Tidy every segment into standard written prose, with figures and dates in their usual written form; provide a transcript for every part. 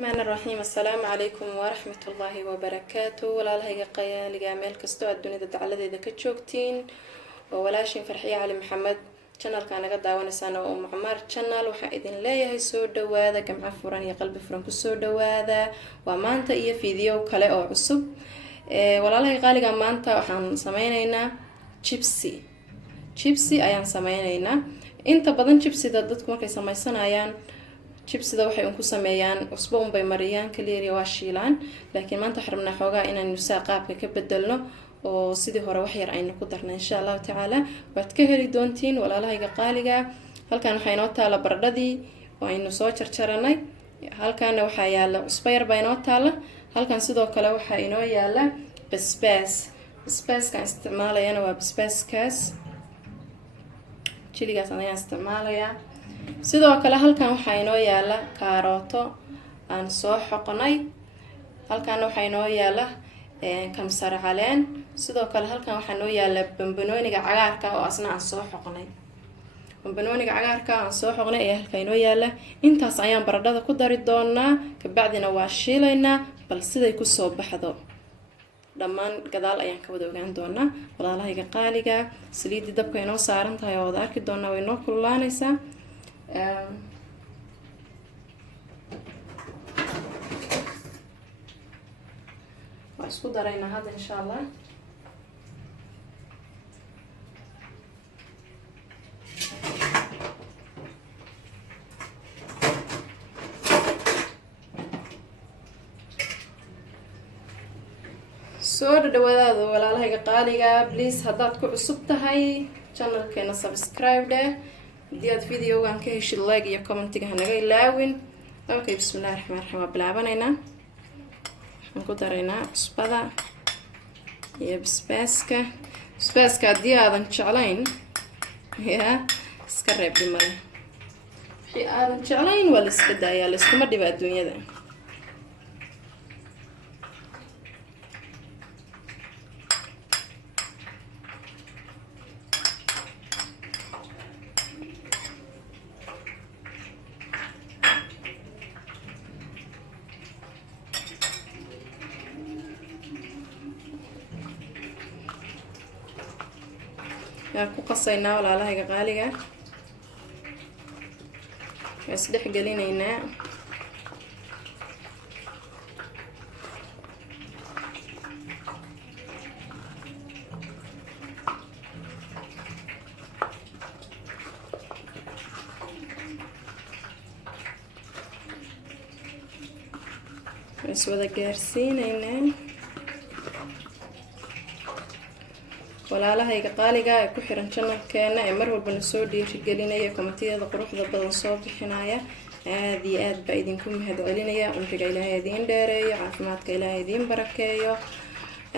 الرحمن الرحيم. السلام عليكم ورحمة الله وبركاته. walaalahayga qayaaliga meel kasto aad dunida dacaladeeda ka joogtiin oo walaashin farxiye cali maxamed channelka naga daawanaysaan oo Macmar channel waxa idin leeyahay soo dhawaada gamca furan iyo qalbi furan ku soo dhawaada. waa maanta iyo video kale oo cusub. walaalahayga qaaliga maanta waxaan sameynaynaa chipsi ayaan sameynaynaa. inta badan chipsida dadku markay sameysanayaan chipsida waxay ku sameeyaan cusbo bay mariyaan kaliya waa shiilaan, laakiin maanta waxaan rabnaa xoogaa inaan nusaa qaabka ka bedelno oo sidii hore wax yar aynu ku darnay insha Allah taala. waad ka heli doontiin walaalahayga qaaliga. halkan waxay noo taala baradhadii oo aynu soo jarjaranay. halkan waxa yaala cusbo yar bay noo taala. halkan sidoo kale waxa inoo yaala basbaaska isticmaalayana waa basbaaskaas chiligaas ayaan isticmaalayaa. sidoo kale halkan waxa inoo yaala kaarooto aan soo xoqnay. halkan waxa inoo yaala kamsar caleen. sidoo kale halkan waxa inoo yaala bambanooniga cagaarka oo asna aan soo xoqnay. bambanooniga cagaarka aan soo xoqnay ee halkan inoo yaala. intaas ayaan baradhada ku dari doonaa, kabacdina waa shiilaynaa bal siday ku soo baxdo dhammaan gadaal ayaan ka wada ogaan doonaa. walaalahayga qaaliga saliidii dabka inoo saaran tahay oo wada arki doonaa way noo kululaanaysaa. waa isku daraynaa hadda insha Allah. soo dhawaada walaalahayga qaaliga, please haddaad ku cusub tahay channelkeena subscribe dheh. haddii aad videogan ka heshid like iyo commentiga hanaga ilaawin. okay, bismillahi raxmaani raxiim. waa bilaabanaynaa. waxaan ku daraynaa cusbada iyo basbaaska haddii aadan jeclayn iska reeb dhimale. wixii aadan jeclayn waa la iska daayaa, la iskuma dhiba adduunyada. ku qasaynaa walaalahayga qaaliga. isdhex gelinaynaa. iswada gaarsiinaynaa. walaalahayga qaaliga ee ku xiran channelkeena ee mar walba na soo dhiirigelinaya, komentiyada quruxda badan soo bixinaya, aad iyo aad baa idinku mahadcelinaya. cumriga ilaahay idiin dheereeyo, caafimaadka ilaahay idiin barakeeyo.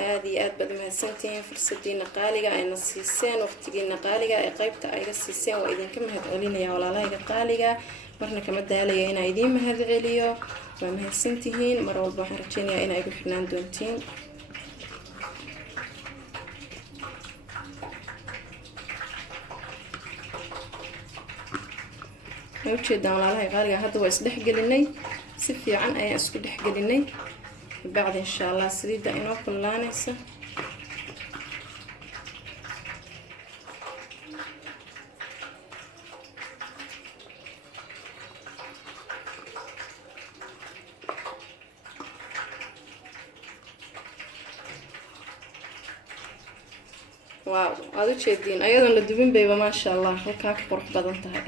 aad iyo aad baad mahadsantihiin fursadiina qaaliga ayna siiseen, waqtigiina qaaliga ee qaybta ayga siiseen. waa idinka mahadcelinaya walaalahayga qaaliga. marna kama daalaya inaan idiin mahadceliyo. waa mahadsantihiin. mar walba waxaan rajeynayaa inay igu xirnaan doontiin. ujeedaan walaalahay qaaliga hadda waa isdhex gelinay, si fiican ayaan isku dhex gelinay. bacdi insha Allah saliida inoo kululaanaysa. waaw, aad u jeediin ayadoon la dubin bayba maasha Allah halkaa ka qurux badan tahay.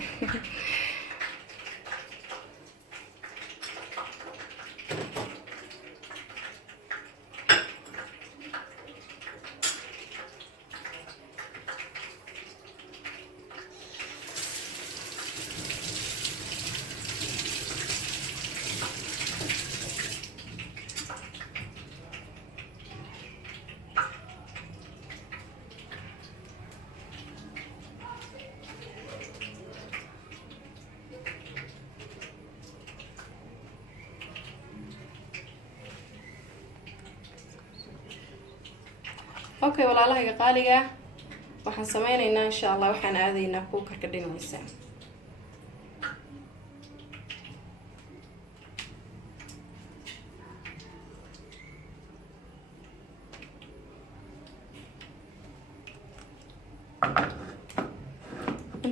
okay walaalahayga qaaliga waxaan sameynaynaa insha Allah. waxaan aadaynaa kuukarka dhinaciisa.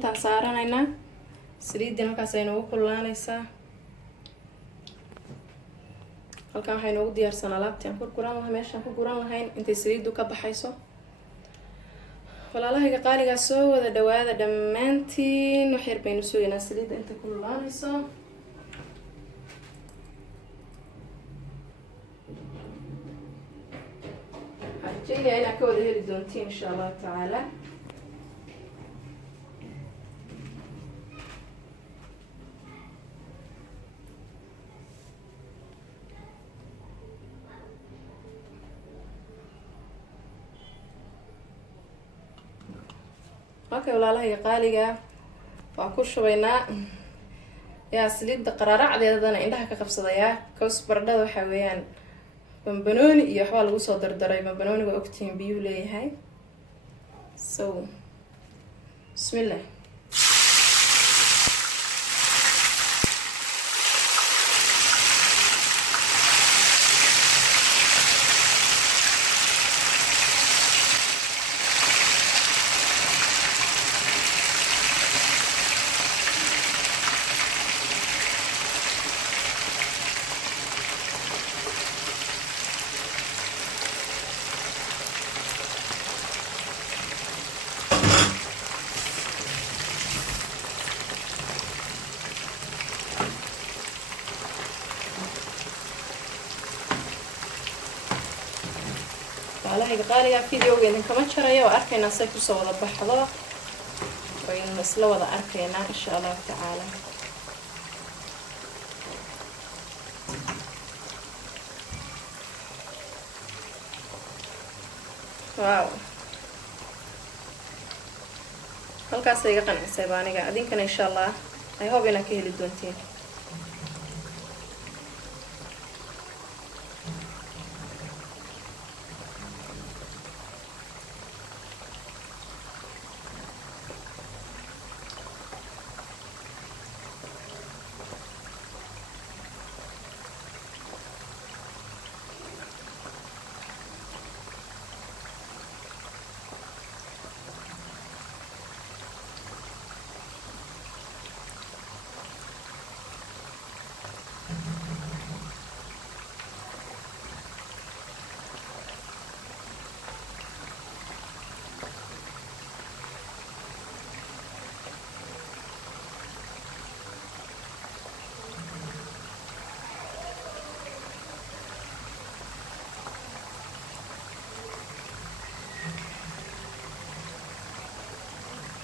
intaan saaranaynaa saliidin halkaas ay noogu kululaanaysaa. halkan waxay noogu diyaarsan alaabtii aan ku guran lahaa meeshaan ku guran lahayn intay saliidu ka baxayso. walaalahayga qaaligaa soo wada dhawaada dhammaantiin. wax yar baynu sugaynaa saliidda intay kululaanayso. rajaynayaa inaad ka wada heli doontiin insha allahu tacaala. okay walaalahayga qaaliga waan ku shubaynaa. yaa saliidda qaraaracdeedana indhaha ka qabsadayaa. kaws baradhada waxaa weeyaan bambanooni iyo waxbaa lagu soo dardaray. bambanooni waa ogtihiin biyuu leeyahay. so bismillah. walaalahayga qaaliga videoga idinkama jarayo. waa arkaynaa say kusoo wada baxdo. waynu isla wada arkaynaa insha allahu tacaala. wow halkaasay iga qancisay baaniga. adinkana insha allah I hope inaad ka heli doontiin.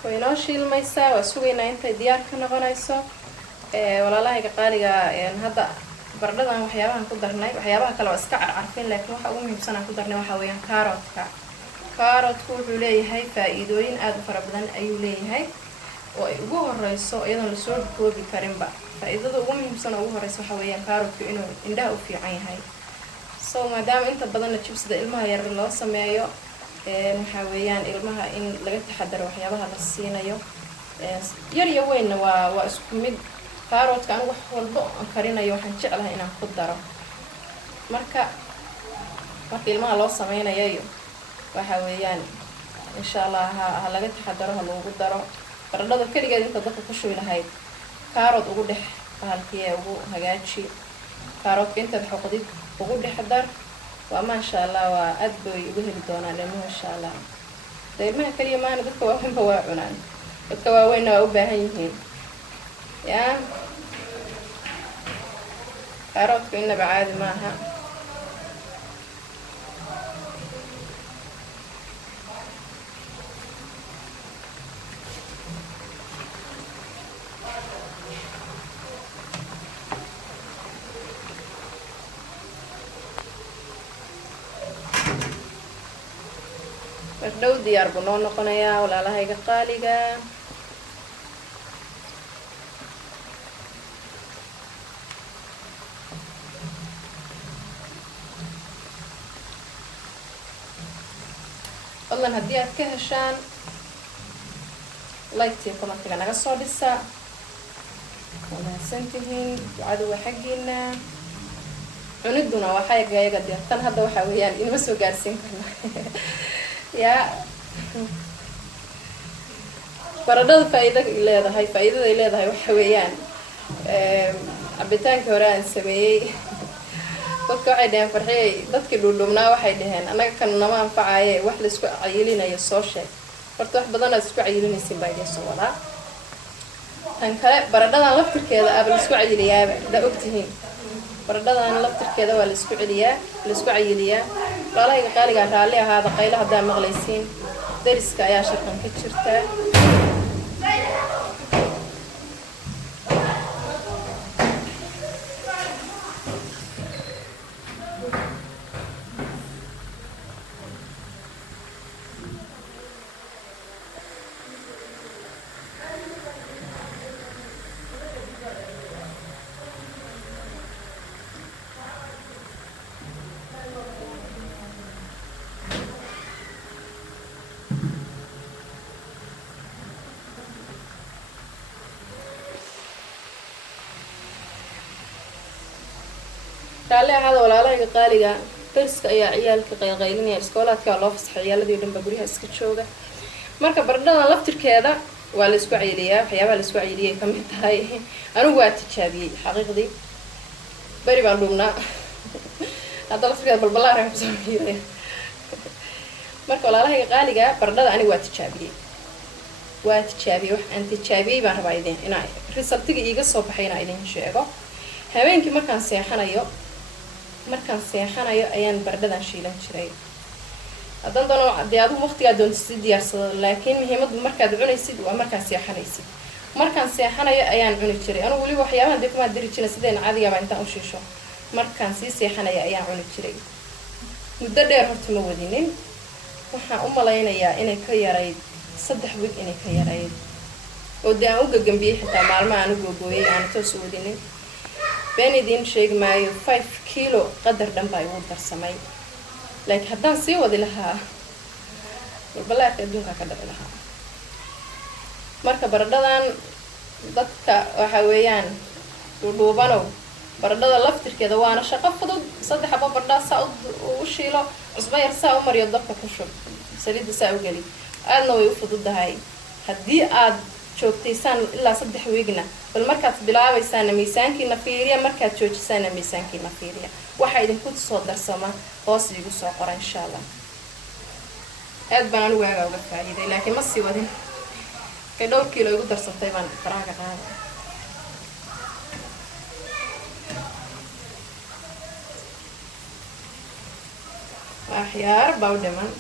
way noo shiilmaysaa. waa sugaynaa intay diyaar ka noqonayso. walaalahayga qaaliga hadda baradhadan waxyaabahan ku darnay. waxyaabaha kale waa iska carcarfin laakiin waxa ugu muhiimsan aan ku darnay waxaa weeyaan kaaroodka. kaaroodku wuxuu leeyahay faa-iidooyin aada u fara badan ayuu leeyahay oo ay ugu horeyso iyadoon lasoo koobi karinba. faa-iidada ugu muhiimsan oo ugu horeysa waxaa weeyaan kaaroodku inuu indhaha u fiican yahay. so maadaama inta badanna jibsida ilmaha yar loo sameeyo waxaa weeyaan ilmaha in laga taxadaro waxyaabaha la siinayo. yar iyo weynna waa isku mid. kaaroodka anigu wax walbo aan karinayo waxaan jeclahay inaan ku daro. marka ilmaha loo sameynayo waxaa weeyaan insha allah ha laga taxadaro, ha loogu daro. baradhada keligeed inta dadka ku shubi lahayd kaarood ugu dhex bahalkii ugu hagaaji. kaaroodka intaad xoqdid ugu dhex dar. waa maasha allah waa aad bay ugu heli doonaan ilmuhu insha allah. ilmaha kaliya maana dadka waaweynba waa cunaan. dadka waaweynna waa u baahan yihiin. yaa kaaroodku inaba caadi maaha. dhow diyaar buu noo noqonayaa walaalahayga qaaliga. fadlan haddii aad ka heshaan like-tii commentiga naga soo dhisa. waa mahadsantihiin. ducadu waa xaggiina. cuniduna waa xaggayaga dee. tan hadda waxaa weeyaan inama soo gaarsiin karna. yaa baradhada faa'iidada ay leedahay waxa weeyaan cabitaankii hore aan sameeyey dadka waxay dhaheen farxiyey dadkii dhuudhubnaa waxay dhaheen annaga kan nama anfacaye wax laisku cayilinayo soo sheeg horta wax badan aad isku cayilinaysin baa idiin soo wadaa tan kale baradhadan laftirkeeda aaba laisku cayiliyaaba haddaa ogtihiin baradhadan laftirkeeda waa laisku cayiliyaa walaalahayga qaaligaa raalli ahaada qaylo haddaa maqlaysiin dariska ayaa shaqan ka jirtaa raalli ahaada walaalahayga qaaliga dariska ayaa ciyaalka qaylinaya iskoolaadka loo fasaxay ciyaaladii dhan baa guryaha iska jooga marka baradhadan laftirkeeda waa la isku cayiliyaa waxyaabaha la isku cayiliyay ka mid tahay anigu waa tijaabiyey xaqiiqdii beri baan dhuubnaa hadda laftirkeeda balbalaaran kusoo miiray marka walaalahayga qaaliga baradhada anigu waa tijaabiyey wax aan tijaabiyey baan rabaa idin inaa resultiga iiga soo baxay inaa idin sheego habeenkii markaan seexanayo ayaan baradhadan shiilan jiray haddaan doono dee adigu waqtigaa doonta si diyaarsado laakiin muhiimadu markaad cunaysid waa markaan seexanaysid markaan seexanayo ayaan cuni jiray anigu weliba waxyaabahan dee kumaa diri jiray sideen caadigaaba intaan u shiisho markaan sii seexanayo ayaan cuni jiray muddo dheer horta ma wadinin waxaan u malaynayaa inay ka yarayd 3 week inay ka yarayd oo dee aan u gagambiyey xitaa maalmaha aan u googooyay aan toos u wadinin been idiin sheegi maayo 5 kilo qadar dhan baa igu darsamay laakiin haddaan sii wadi lahaa balbalaarka adduunka ka dhici lahaa marka baradhadan dadka waxa weeyaan dhuudhuubanow baradhada laftirkeeda waana shaqo fudud 3 xabo baradhaa saa u shiilo cusbo yar saa u mariyo dabka ku shub saliidda saa u geli aadna way u fududahay haddii aad joogtaysaan ilaa 3 weegna bal markaad bilaabaysaan miisaankiina fiiriya markaad joojisaan miisaankiina fiiriya waxa idinku soo darsama hoos igu soo qora insha Allah aad baan anigu waaga uga faa'iiday laakiin ma sii wadin ka dhowr kiilo igu darsantay baan faraaga qaaday waxyaar baa u dhiman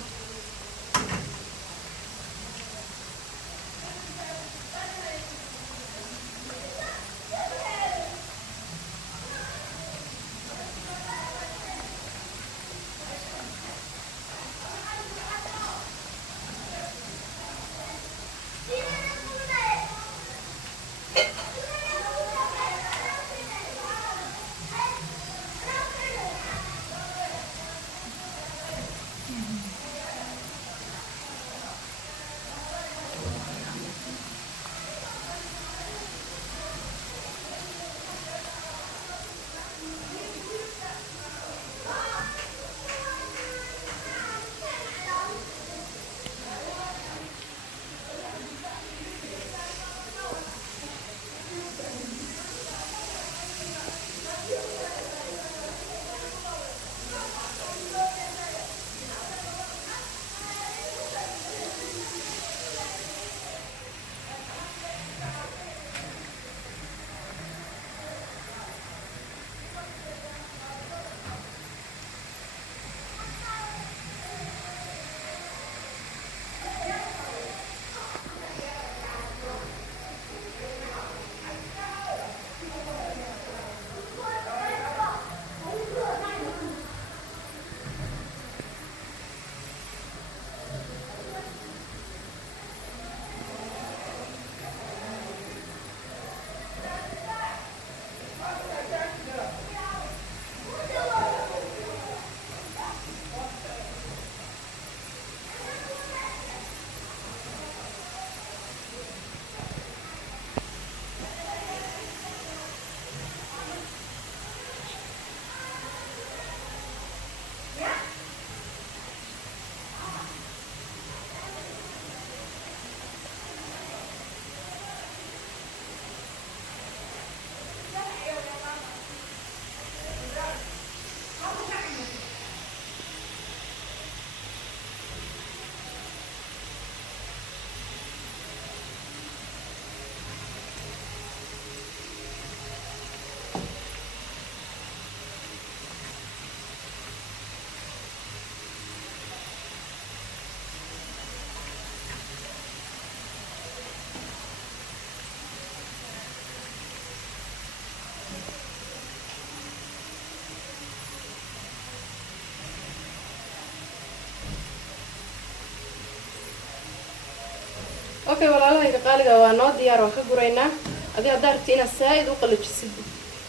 okay walaalahayga qaaliga waa noo diyaar waan ka guraynaa adii haddaad rabtid inaad saaid u qalajisid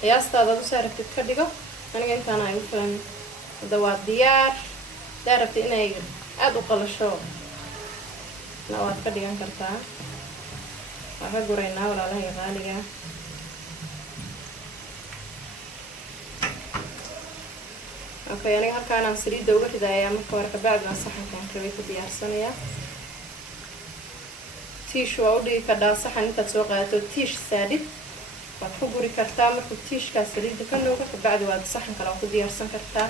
qiyaastaada aad u saartid ka dhigo aniga intaan ay u filan hadda waa diyaar haddaad rabtid inay aad u qalasho na waad ka dhigan kartaa waan ka guraynaa walaalahayga qaaliga okay aniga halkaanaan saliidda uga ridayaa marka hore kabacdi baan saxankaan rabay ku diyaarsanayaa tiish waa u dhigi kardhaa saxan intaad soo qaadato tiish saadhid waad ku guri kartaa markuu tiishkaa saliidda ka nuugo kabacdi waad saxan kale ku diyaarsan kartaa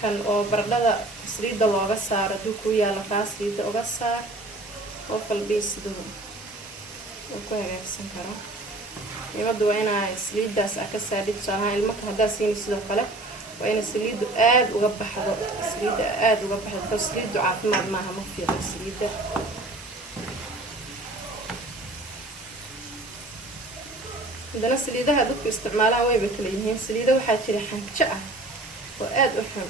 kan oo baradhada saliidda looga saaro hadduu ku yaalo kaa saliidda uga saar oo qalbii siduu uu ku hagaagsan karo muhiimaddu waa inaa saliiddaas a ka saadhid tusaalahaan ilmaka haddaa siini sidoo kale waa ina saliiddu aada uga baxdo saliidda aada uga baxdo because saliiddu caafimaad maaha ma fiiqo saliidda haddana saliidaha dadku isticmaalaan wayba kala yihiin saliida waxaa jira xanjo ah oo aada u xun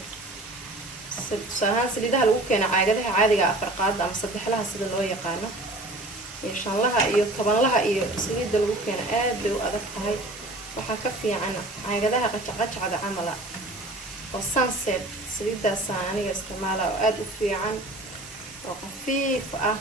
tusaalahaan saliidaha lagu keena caagadaha caadiga afar qaada ama saddexlaha sida loo yaqaano iyo shanlaha iyo tobanlaha iyo saliidda lagu keena aada bay u adag tahay waxaa ka fiican caagadaha qajacqajacda camala oo sunset saliiddaasa aniga isticmaala oo aada u fiican oo khafiif ah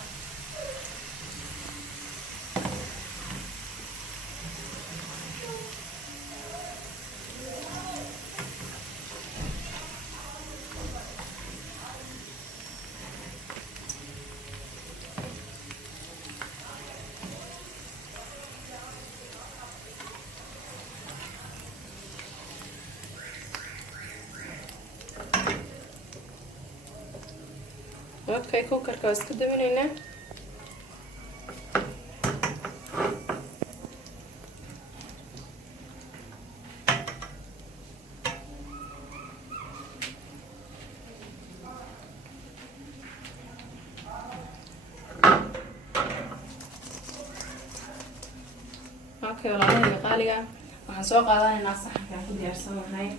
okay kukarka waa iska daminaynaa okay walaalahayga qaaliga waxaan soo qaadanaynaa saxankaan ku diyaarsan lahay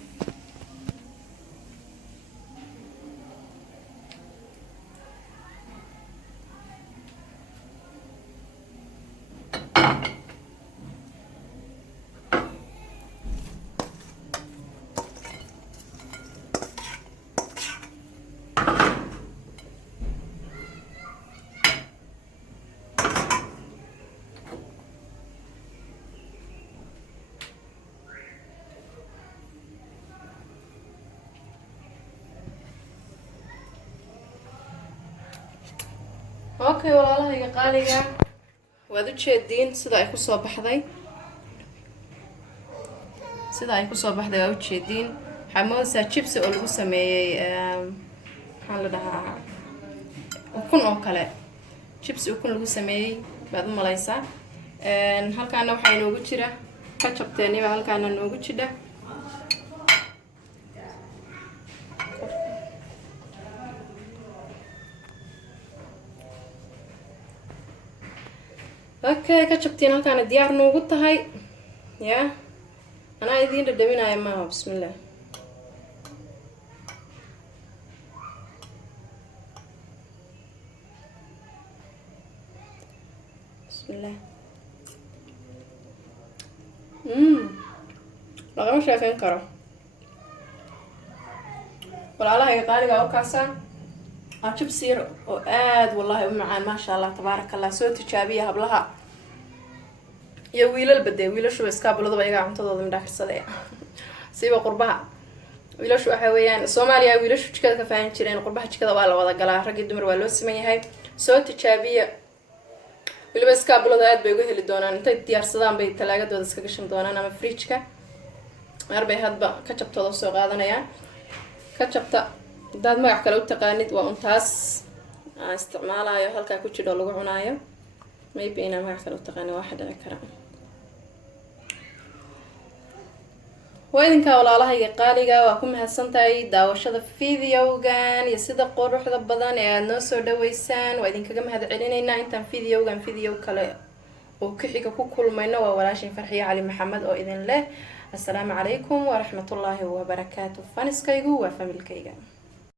okay walaalahayga qaaliga waad u jeediin sida ay kusoo baxday waa u jeediin waxaa moodaysaa jibsi oo lagu sameeyey maxaa la dhahaa ukun oo kale jibsi ukun lagu sameeyey baad u malaysaa halkaana waxaa inoogu jira kajabteeniba halkaana noogu jidha okay kajabtiin halkaana diyaar noogu tahay ya anaa idiin dhadhaminaya maaha bismillah bismillah lagama sheekeyn karo walaalahayga qaaliga oo kaasa jibsi yar oo aada wallahi u macaan maasha allah tabaaraka allah soo tijaabiya hablaha iyo wiilalba dee wiilashuba iskaabuladaba iyagaa cuntadooda midhakarsadee siiba qurbaha wiilashu waxaa weeyaan soomaaliya wiilashu jikada ka faahan jireen qurbaha jikada waa la wada galaa rag iyo dumar waa loo siman yahay soo tijaabiya weliba iskaabulada aada bay uga heli doonaan intay diyaarsadaan bay talaagadooda iska gashan doonaan ama fridjka marbay hadba kajabtooda usoo qaadanayaan kajabta haddaad magac kale u taqaanid waa untaas aan isticmaalayo halkaa ku jidho lagu cunaayo maybe inaa magac kale u taqaanid waa waxa dhici kara waa idinkaa walaalahayga qaaliga waa ku mahadsantahay daawashada videogan iyo sida quruxda badan ee aada noo soo dhaweysaan waa idinkaga mahad celinaynaa intaan videogan video kale oo kaxiga ku kulmayno waa walaashin farxiyo cali maxamed oo idin leh assalaamu calaykum waraxmatullaahi wabarakaatu faniskaygu waa familkayga